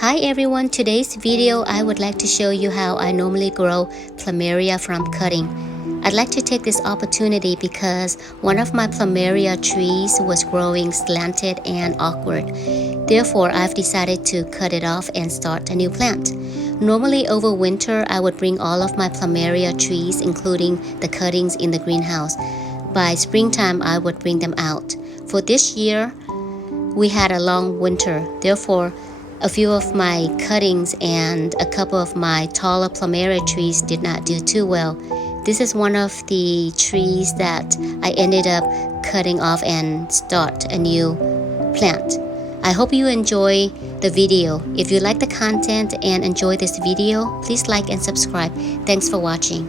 Hi everyone, today's video I would like to show you how I normally grow plumeria from cutting. I'd like to take this opportunity because one of my plumeria trees was growing slanted and awkward. Therefore, I've decided to cut it off and start a new plant. Normally over winter, I would bring all of my plumeria trees, including the cuttings, in the greenhouse. By springtime, I would bring them out. For this year, we had a long winter. Therefore, a few of my cuttings and a couple of my taller plumeria trees did not do too well. This is one of the trees that I ended up cutting off and start a new plant. I hope you enjoy the video. If you like the content and enjoy this video, please like and subscribe. Thanks for watching.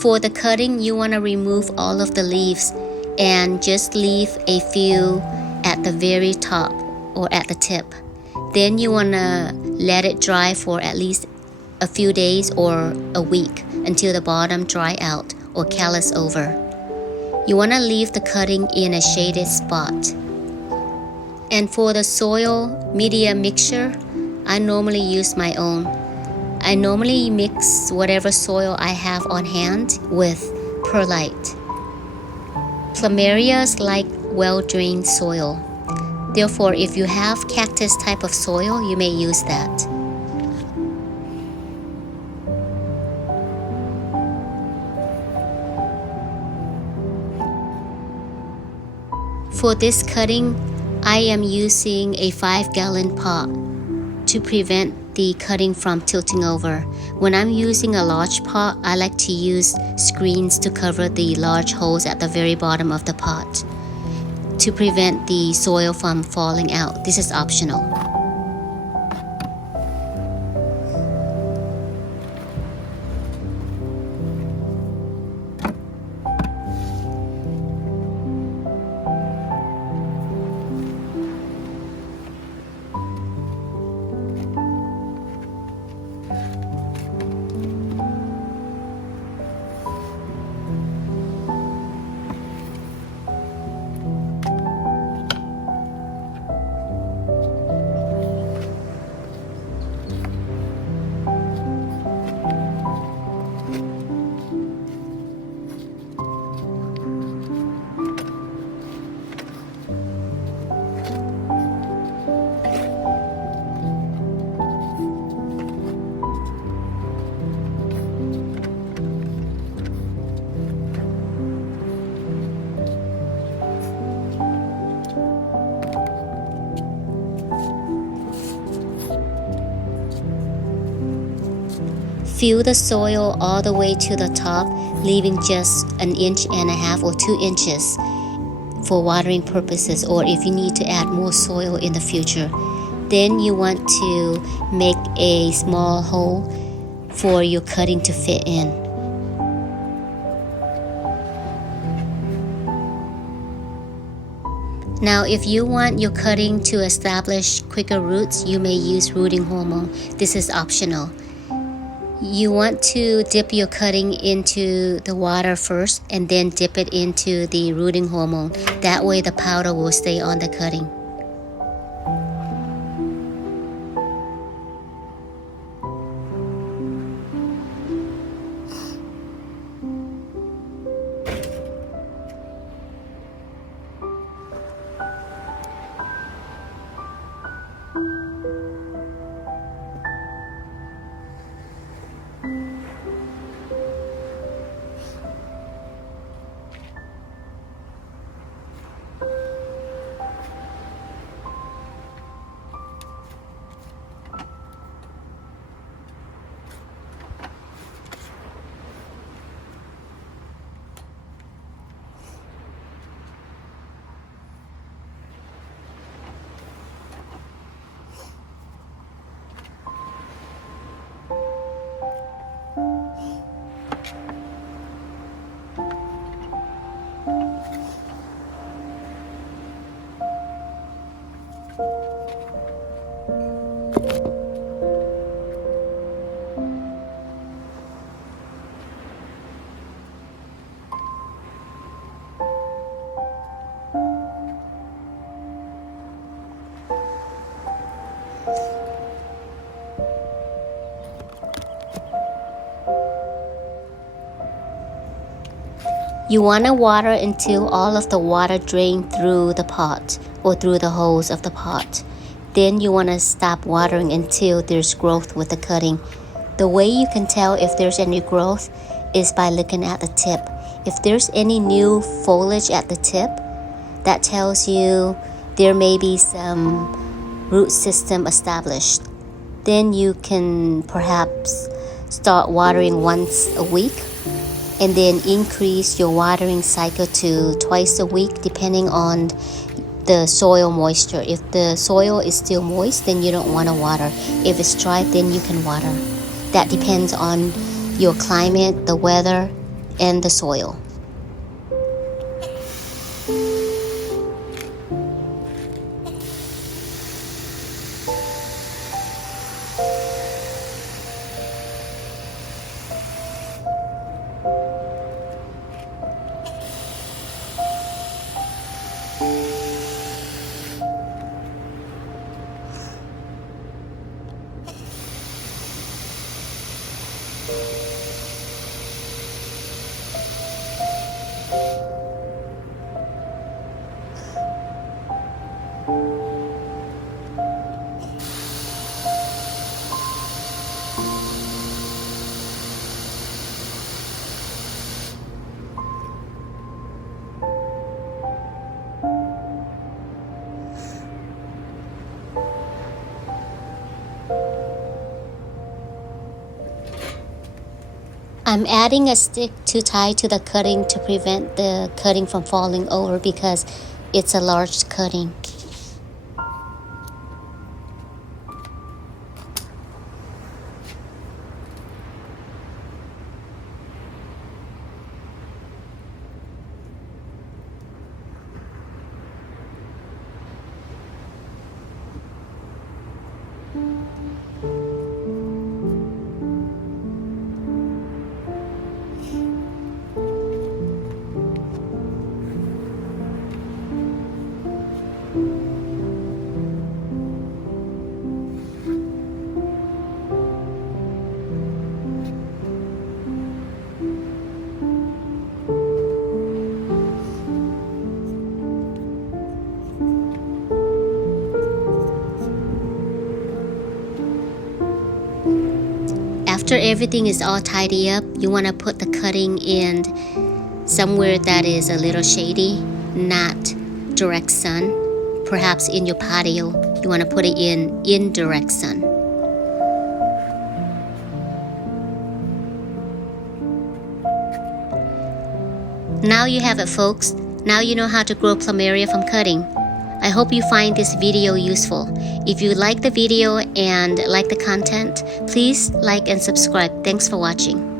For the cutting, you want to remove all of the leaves and just leave a few at the very top or at the tip. Then you want to let it dry for at least a few days or a week until the bottom dry out or callus over. You want to leave the cutting in a shaded spot. And for the soil media mixture, I normally use my own. I normally mix whatever soil I have on hand with perlite. Plumerias like well-drained soil. Therefore, if you have cactus type of soil, you may use that. For this cutting, I am using a 5-gallon pot to prevent the cutting from tilting over. When I'm using a large pot, I like to use screens to cover the large holes at the very bottom of the pot to prevent the soil from falling out. This is optional. Fill the soil all the way to the top, leaving just 1.5 inches or 2 inches for watering purposes, or if you need to add more soil in the future. Then you want to make a small hole for your cutting to fit in. Now, if you want your cutting to establish quicker roots, you may use rooting hormone. This is optional. You want to dip your cutting into the water first and then dip it into the rooting hormone. That way the powder will stay on the cutting. You want to water until all of the water drains through the pot or through the holes of the pot. Then you want to stop watering until there's growth with the cutting. The way you can tell if there's any growth is by looking at the tip. If there's any new foliage at the tip, that tells you there may be some root system established. Then you can perhaps start watering once a week, and then increase your watering cycle to twice a week depending on the soil moisture. If the soil is still moist, then you don't want to water. If it's dry, then you can water. That depends on your climate, the weather, and the soil. I'm adding a stick to tie to the cutting to prevent the cutting from falling over because it's a large cutting. After everything is all tidy up, you want to put the cutting in somewhere that is a little shady, not direct sun. Perhaps in your patio, you want to put it in indirect sun. Now you have it, folks. Now you know how to grow plumeria from cutting. I hope you find this video useful. If you like the video and like the content, please like and subscribe. Thanks for watching.